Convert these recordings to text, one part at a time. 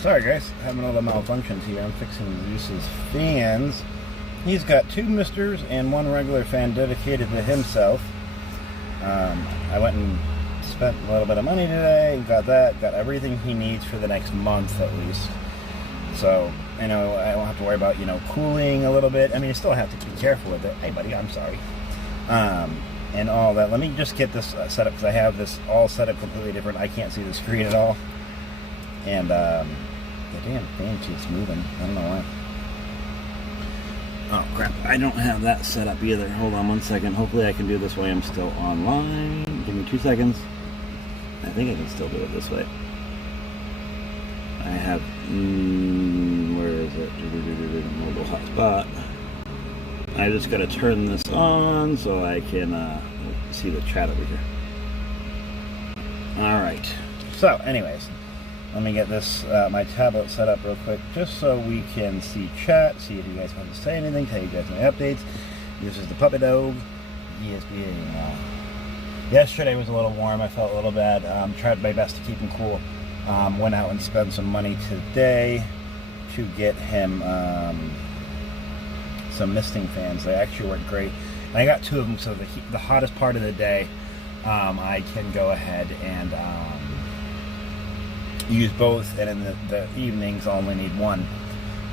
Sorry guys, having all the malfunctions here. I'm fixing Zeus's fans. He's got 2 misters and 1 regular fan dedicated to himself. I went and spent a little bit of money today, got everything he needs for the next month at least. So, I don't have to worry about, cooling a little bit. I mean, you still have to be careful with it. Hey buddy, I'm sorry. And all that. Let me just get this set up because I have this all set up completely different. I can't see the screen at all. And the damn fan keeps moving. I don't know why. Oh crap, I don't have that set up either. Hold on 1 second. Hopefully I can do this while I'm still online. Give me 2 seconds. I think I can still do it this way. I have, where is it? Mobile hotspot. I just gotta turn this on so I can see the chat over here. Alright, so anyways, let me get this, my tablet set up real quick just so we can see chat, see if you guys want to say anything, tell you guys my updates. This is the puppy dog. He is being, yesterday was a little warm, I felt a little bad, tried my best to keep him cool. Went out and spent some money today to get him some misting fans. They actually work great. And I got 2 of them, so the hottest part of the day, I can go ahead and use both, and in the evenings I'll only need 1.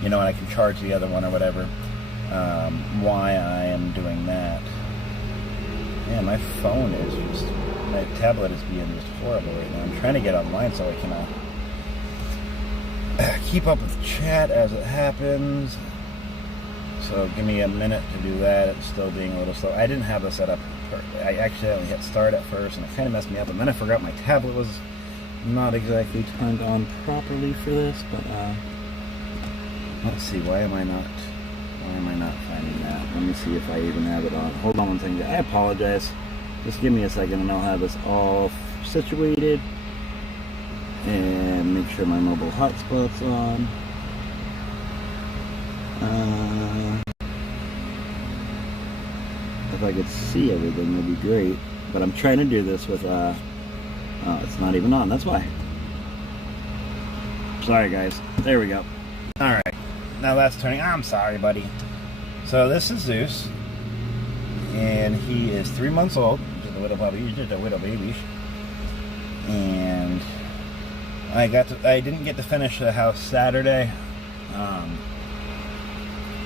And I can charge the other one or whatever. Why I am doing that. Man, my phone is just, my tablet is being just horrible right now. I'm trying to get online so I can keep up with chat as it happens. So give me a minute to do that. It's still being a little slow. I didn't have this set up. I actually only hit start at first, and it kind of messed me up. And then I forgot my tablet was not exactly turned on properly for this. But let's see. Why am I not finding that? Let me see if I even have it on. Hold on 1 second. I apologize. Just give me a second, and I'll have this all situated and make sure my mobile hotspot's on. If I could see everything, that'd be great. But I'm trying to do this with, oh, it's not even on. That's why. Sorry, guys. There we go. All right. Now that's turning. I'm sorry, buddy. So this is Zeus, and he is 3 months old. Just a little puppy. He's just a little baby. And I didn't get to finish the house Saturday.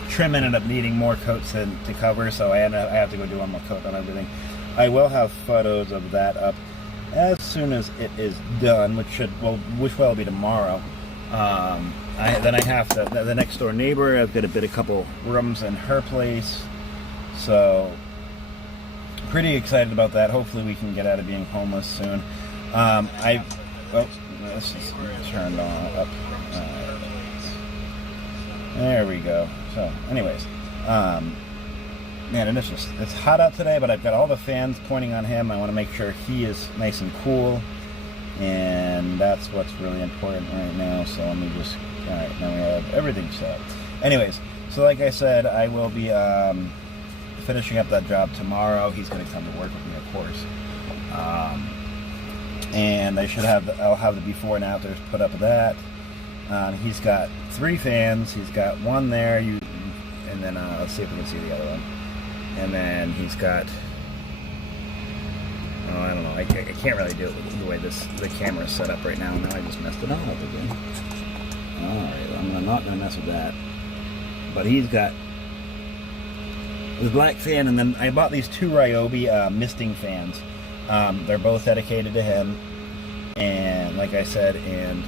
Trim ended up needing more coats to cover, so I have to go do 1 more coat on everything. I will have photos of that up as soon as it is done, which will be tomorrow. Then I have the next door neighbor. I've got to bid a couple rooms in her place, so pretty excited about that. Hopefully we can get out of being homeless soon. This is turned on up. There we go. So, anyways, man, and it's hot out today, but I've got all the fans pointing on him. I want to make sure he is nice and cool, and that's what's really important right now. So let me just, all right, now we have everything set up. Anyways, so like I said, I will be finishing up that job tomorrow. He's going to come to work with me, of course. And I'll have the before and afters put up with that. He's got 3 fans. He's got 1 there. And then let's see if we can see the other one. And then he's got, oh, I don't know. I can't really do it with the way the camera is set up right now. Now I just messed it all up again. All right, I'm not gonna mess with that. But he's got the black fan, and then I bought these 2 Ryobi misting fans. They're both dedicated to him, and like I said, and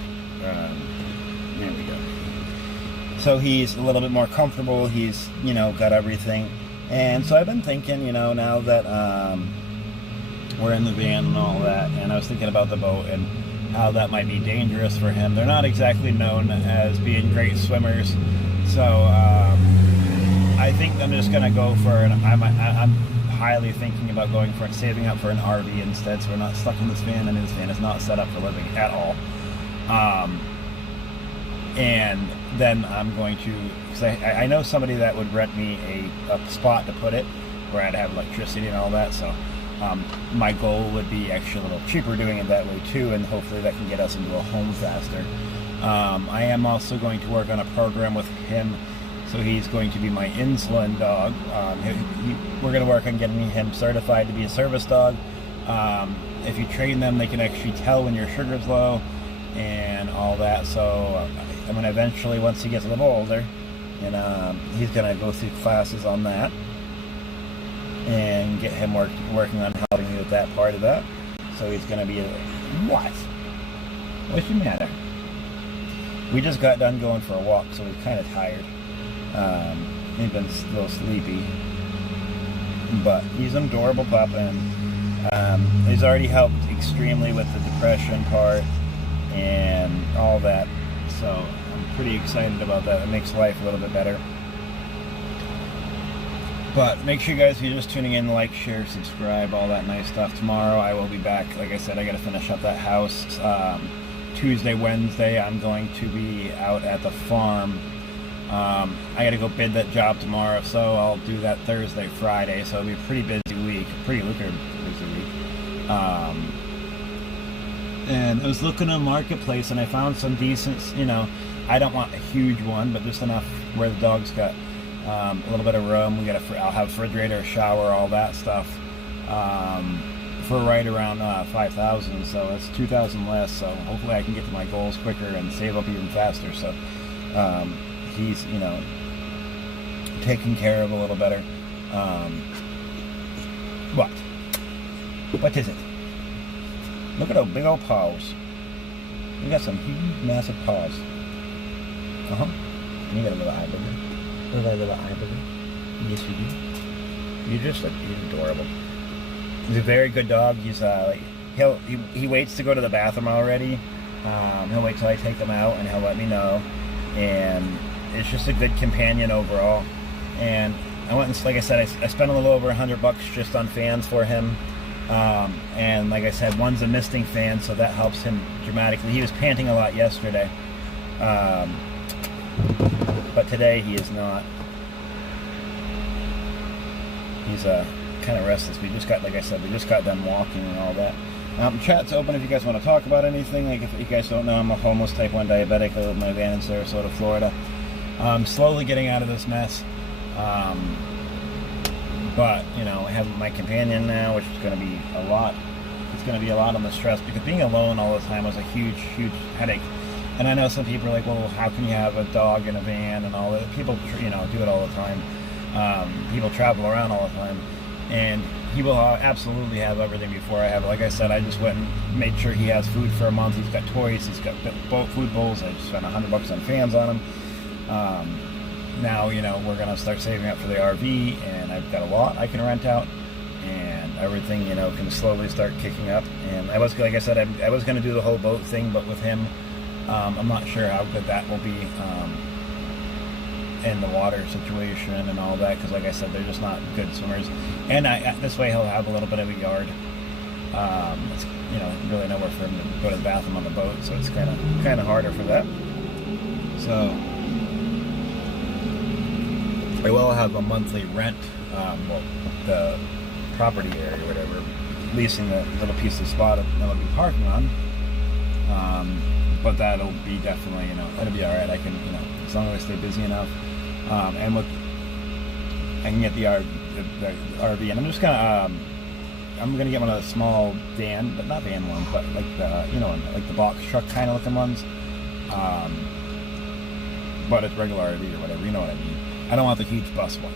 there we go. So he's a little bit more comfortable. He's, got everything. And so I've been thinking, now that we're in the van and all that, and I was thinking about the boat and how that might be dangerous for him. They're not exactly known as being great swimmers. So I think I'm just going to go for I'm highly thinking about saving up for an RV instead, so we're not stuck in this van, and this van is not set up for living at all. And then I'm going to, because I know somebody that would rent me a spot to put it where I'd have electricity and all that, so my goal would be actually a little cheaper doing it that way too, and hopefully that can get us into a home faster. I am also going to work on a program with him, so he's going to be my insulin dog. We're going to work on getting him certified to be a service dog. If you train them, they can actually tell when your sugar's low and all that. So I'm going to eventually, once he gets a little older, and he's going to go through classes on that and get him working on helping me with that part of that. So he's going to be what? What's the matter? We just got done going for a walk, so he's kind of tired. He's been a little sleepy, but he's an adorable pup, and he's already helped extremely with the depression part and all that. So I'm pretty excited about that. It makes life a little bit better. But make sure you guys, if you're just tuning in, like, share, subscribe, all that nice stuff. Tomorrow I will be back. Like I said, I got to finish up that house. Tuesday, Wednesday, I'm going to be out at the farm. I got to go bid that job tomorrow, so I'll do that Thursday, Friday. So it'll be a pretty busy week, pretty lucrative busy week. And I was looking on Marketplace, and I found some decent, I don't want a huge one, but just enough where the dog's got a little bit of room. I'll have a refrigerator, a shower, all that stuff, for right around 5,000. So that's 2,000 less. So hopefully I can get to my goals quicker and save up even faster. So he's taken care of a little better. What is it? Look at those big old paws. You got some huge, massive paws. You got a little eye booger. Look at that little eye booger. Yes, you do. He's adorable. He's a very good dog. He's he waits to go to the bathroom already. He'll wait till I take him out, and he'll let me know. And it's just a good companion overall. And I went and, like I said, I spent a little over $100 just on fans for him. And like I said, one's a misting fan, so that helps him dramatically. He was panting a lot yesterday, but today he is not. He's kind of restless. We just got, like I said, we just got done walking and all that. Chat's open if you guys want to talk about anything. Like, if you guys don't know, I'm a homeless type 1 diabetic. I live in my van in Sarasota, Florida. I'm slowly getting out of this mess. But, I have my companion now, which is going to be a lot. It's going to be a lot on the stress, because being alone all the time was a huge, huge headache. And I know some people are like, well, how can you have a dog in a van and all that? People, do it all the time. People travel around all the time. And he will absolutely have everything before I have it. Like I said, I just went and made sure he has food for a month. He's got toys. He's got food bowls. I just spent $100 on fans on him. Now, we're going to start saving up for the RV, and I've got a lot I can rent out, and everything, can slowly start kicking up. And I was, like I said, I was going to do the whole boat thing, but with him, I'm not sure how good that will be in the water situation and all that, because like I said, they're just not good swimmers. And this way he'll have a little bit of a yard. It's, really nowhere for him to go to the bathroom on the boat, so it's kind of harder for that. So I will have a monthly rent, the property area or whatever, leasing a little piece of spot that I'll be parking on. But that'll be definitely, that'll be all right. I can, as long as I stay busy enough, and I can get the RV, and I'm just gonna, I'm gonna get one of the small van, but not van ones, but like the, like the box truck kind of looking ones. But it's regular RV or whatever, you know what I mean. I don't want the huge bus one.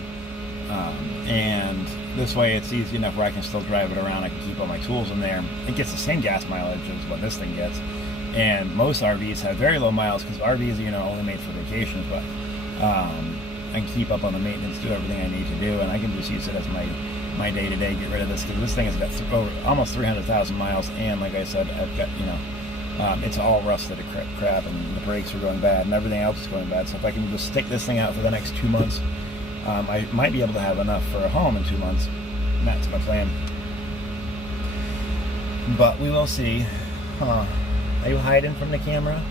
And this way it's easy enough where I can still drive it around. I can keep all my tools in there. It gets the same gas mileage as what this thing gets. And most RVs have very low miles, because RVs are, only made for vacations, but I can keep up on the maintenance, do everything I need to do, and I can just use it as my day-to-day, get rid of this, because this thing has got almost 300,000 miles, and like I said, I've got, it's all rusted to crap, and the brakes are going bad, and everything else is going bad. So if I can just stick this thing out for the next 2 months, I might be able to have enough for a home in 2 months. And that's my plan. But we will see. Are you hiding from the camera?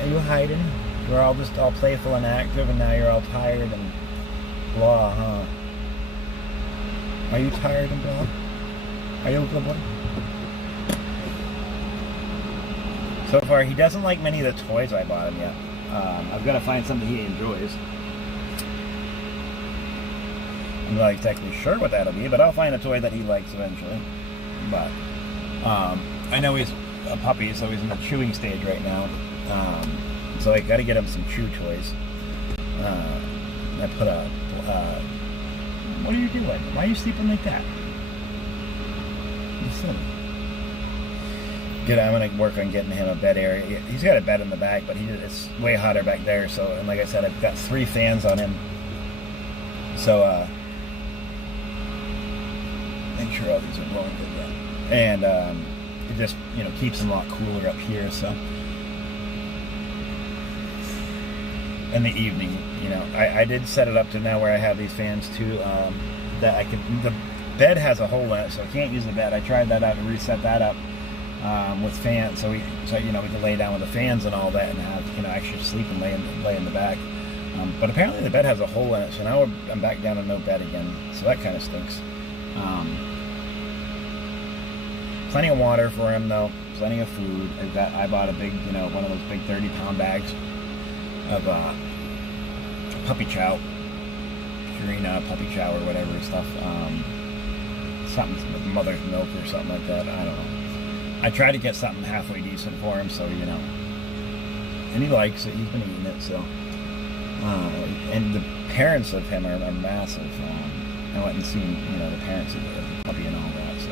Are you hiding? You're all just all playful and active, and now you're all tired and blah, huh? Are you tired and blah? Are you a good boy? So far, he doesn't like many of the toys I bought him yet. I've got to find something he enjoys. I'm not exactly sure what that'll be, but I'll find a toy that he likes eventually. But I know he's a puppy, so he's in the chewing stage right now. So I got to get him some chew toys. I put a... what are you doing? Why are you sleeping like that? You're silly. I'm going to work on getting him a bed area. He's got a bed in the back, but it's way hotter back there. So, and like I said, I've got 3 fans on him. So, make sure all these are blowing good. Yeah. And it just, keeps him a lot cooler up here. So, in the evening, I did set it up to now where I have these fans too. That I can. The bed has a hole in it, so I can't use the bed. I tried that out and reset that up. With fans, so we can lay down with the fans and all that, and have actually sleep and lay in the back. But apparently the bed has a hole in it, so now I'm back down to no bed again. So that kind of stinks. Plenty of water for him though. Plenty of food. I bought a big, one of those big 30-pound bags of puppy chow, Purina puppy chow or whatever stuff. Something with mother's milk or something like that. I don't know. I try to get something halfway decent for him, so and he likes it. He's been eating it, so. And the parents of him are massive. I went and seen, the parents of the puppy and all that. So,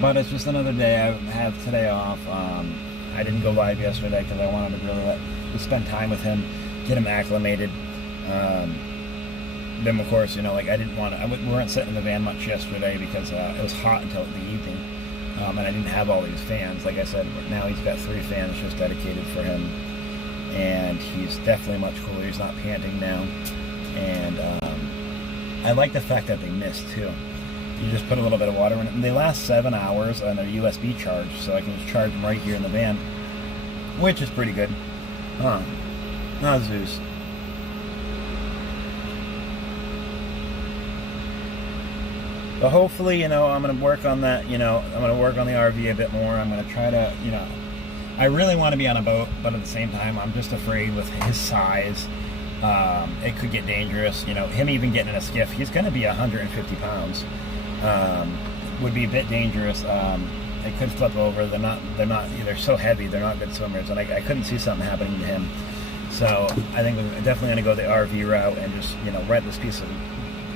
but it's just another day. I have today off. I didn't go live yesterday because I wanted to really spend time with him, get him acclimated. Then of course, we weren't sitting in the van much yesterday because it was hot until the evening, and I didn't have all these fans. Like I said, now he's got 3 fans just dedicated for him, and he's definitely much cooler. He's not panting now, and I like the fact that they mist too. You just put a little bit of water in it, and they last 7 hours on their USB charge, so I can just charge them right here in the van, which is pretty good. Zeus. But hopefully, I'm going to work on that, I'm going to work on the RV a bit more. I'm going to try to, I really want to be on a boat, but at the same time, I'm just afraid with his size, it could get dangerous. Him even getting in a skiff, he's going to be 150 pounds, would be a bit dangerous. They could flip over. They're so heavy, they're not good swimmers, and I couldn't see something happening to him. So I think we're definitely going to go the RV route and just, rent this piece of,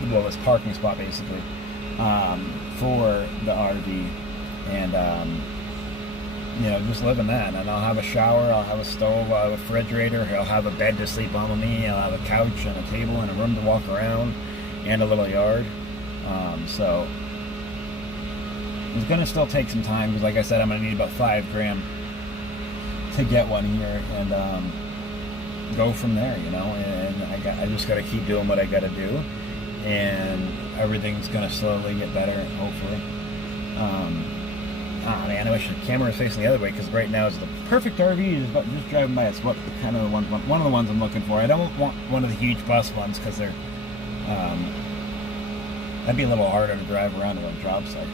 this parking spot basically. For the RV, and just live in that. And I'll have a shower, I'll have a stove, I'll have a refrigerator, I'll have a bed to sleep on with me, I'll have a couch and a table and a room to walk around, and a little yard. So it's going to still take some time because, like I said, I'm going to need about $5 grand to get one here, and go from there. And I just got to keep doing what I got to do, and everything's gonna slowly get better, hopefully. Man, I wish the camera was facing the other way, because right now is the perfect RV. Just driving by. It's what kind of one of the ones I'm looking for. I don't want one of the huge bus ones because they're that'd be a little harder to drive around to a job site.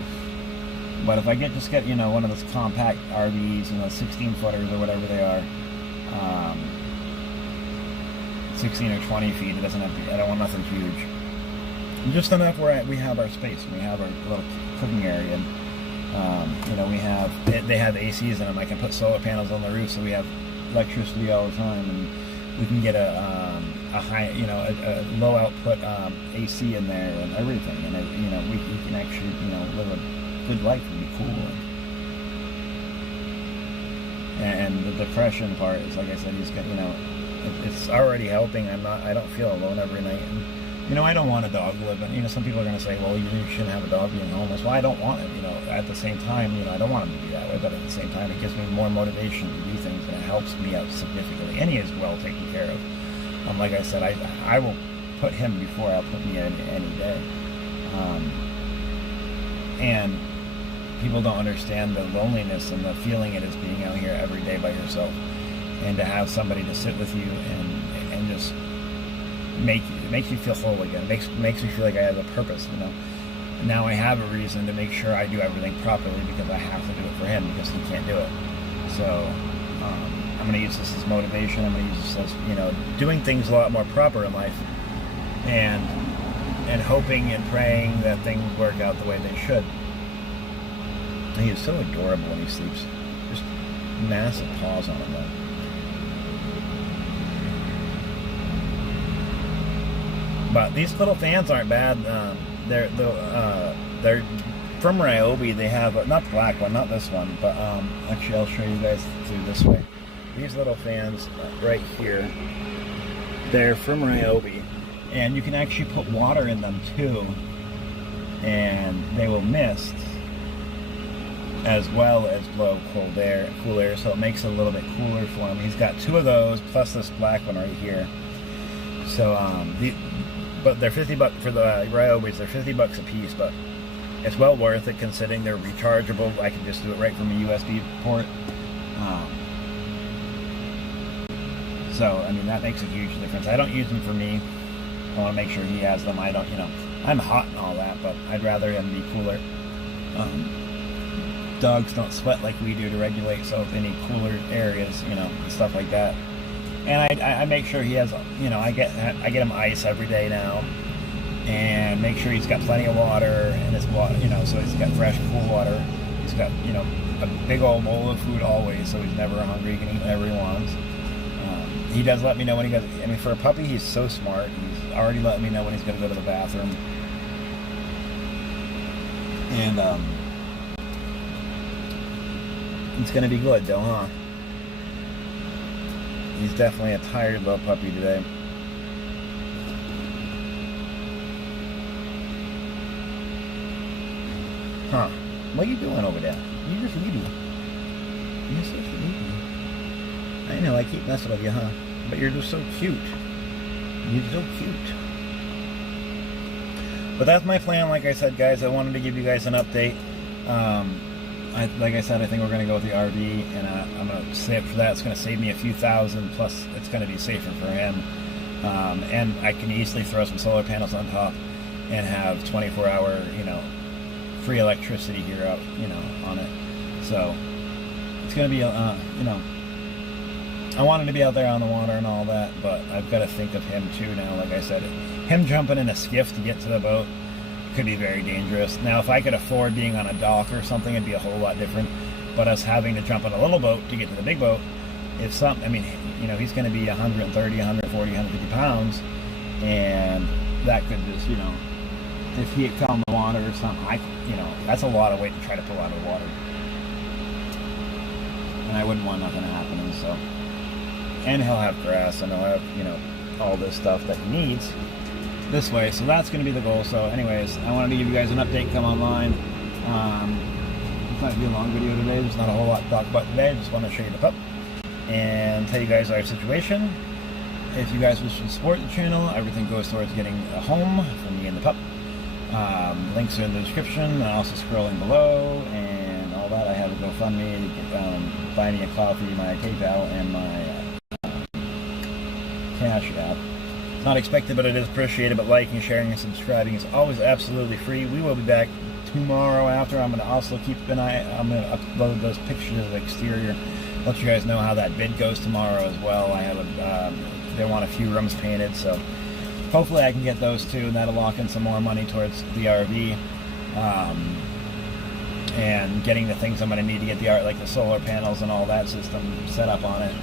But if I just get one of those compact RVs, 16-footers or whatever they are, 16 or 20 feet. It doesn't have to be. I don't want nothing huge. Just enough where we have our space. We have our little cooking area. And, they have ACs in them. I can put solar panels on the roof, so we have electricity all the time, and we can get a high, a low output AC in there and everything. And we can actually, live a good life and be cool. And the depression part is, like I said, he's got, it's already helping. I don't feel alone every night. And, I don't want a dog living. Some people are going to say, well, you shouldn't have a dog being homeless. Well, I don't want it. At the same time, I don't want him to be that way. But at the same time, it gives me more motivation to do things, and it helps me out significantly. And he is well taken care of. Like I said, I will put him before I'll put me any day. And people don't understand the loneliness and the feeling it is being out here every day by yourself, and to have somebody to sit with you and just makes you feel whole again. Makes me feel like I have a purpose, now I have a reason to make sure I do everything properly, because I have to do it for him, because he can't do it. So I'm going to use this as motivation. I'm going to use this as, you know, doing things a lot more proper in life, and hoping and praying that things work out the way they should. And he is so adorable when he sleeps. Just massive paws on him, though. But these little fans aren't bad. They're from Ryobi. They have not the black one, not this one, but actually I'll show you guys through this way. These little fans right here, they're from Ryobi, and you can actually put water in them too, and they will mist as well as blow cool air, so it makes it a little bit cooler for him. He's got 2 of those plus this black one right here. So but they're $50 for the Ryobis. They're $50 a piece, but it's well worth it considering they're rechargeable. I can just do it right from a USB port. So I mean, that makes a huge difference. I don't use them for me. I want to make sure he has them. I don't, you know, I'm hot and all that, but I'd rather him be cooler. Dogs don't sweat like we do to regulate, so if they need cooler areas, you know, and stuff like that. And I make sure he has, you know, I get him ice every day now, and make sure he's got plenty of water, and his water, you know, so he's got fresh, cool water. He's got, you know, a big old bowl of food always, so he's never hungry. He can eat whatever he wants. He does let me know when he goes. I mean, for a puppy, he's so smart. He's already letting me know when he's going to go to the bathroom. And it's going to be good, though, huh? He's definitely a tired little puppy today. Huh? What are you doing over there? You're just reading. You're so sleepy. I know, I keep messing with you, huh? But you're just so cute. You're so cute. But that's my plan, like I said, guys. I wanted to give you guys an update. Like I said, I think we're going to go with the RV, and I'm going to save for that. It's going to save me a few thousand, plus it's going to be safer for him. And I can easily throw some solar panels on top and have 24-hour, you know, free electricity here out, you know, on it. So it's going to be, you know, I wanted to be out there on the water and all that, but I've got to think of him too now. Like I said, him jumping in a skiff to get to the boat could be very dangerous. Now, if I could afford being on a dock or something, it'd be a whole lot different. But us having to jump on a little boat to get to the big boat, if something, I mean, you know, he's going to be 130, 140, 150 pounds, and that could just, you know, if he fell in the water or something, you know, that's a lot of weight to try to pull out of the water. And I wouldn't want nothing happening, so. And he'll have grass, and he'll have, you know, all this stuff that he needs this way. So that's going to be the goal. So anyways, I wanted to give you guys an update, come online. It's not going to be a long video today. There's not a whole lot to talk about today. I just want to show you the pup and tell you guys our situation. If you guys wish to support the channel, everything goes towards getting a home for me and the pup. Links are in the description, and also scrolling below, and all that. I have a GoFundMe to get, buy me a coffee, my PayPal, and my Cash App. It's not expected, but it is appreciated. But liking, sharing, and subscribing is always absolutely free. We will be back tomorrow after. I'm going to also keep an eye. I'm going to upload those pictures of the exterior. Let you guys know how that bid goes tomorrow as well. I have a. They want a few rooms painted, so hopefully I can get those too, and that'll lock in some more money towards the RV. And getting the things I'm going to need to get the art, like the solar panels and all that system set up on it.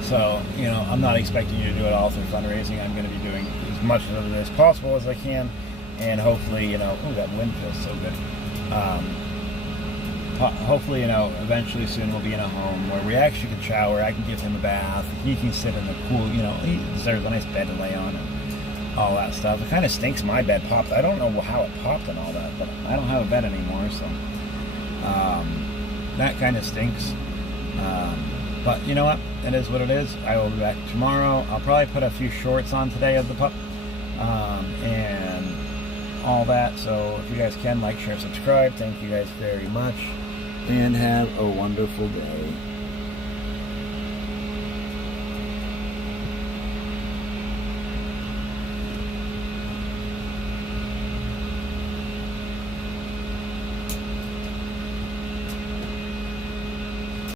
So, you know, I'm not expecting you to do it all through fundraising. I'm going to be doing as much of it as possible as I can, and hopefully, you know, ooh, that wind feels so good. Hopefully, you know, eventually soon we'll be in a home where we actually can shower. I can give him a bath. He can sit in the cool, you know, he deserves a nice bed to lay on and all that stuff. It kind of stinks. My bed popped. I don't know how it popped and all that, but I don't have a bed anymore, so that kind of stinks. But you know what? It is what it is. I will be back tomorrow. I'll probably put a few shorts on today of the pup and all that. So if you guys can, like, share, subscribe. Thank you guys very much. And have a wonderful day.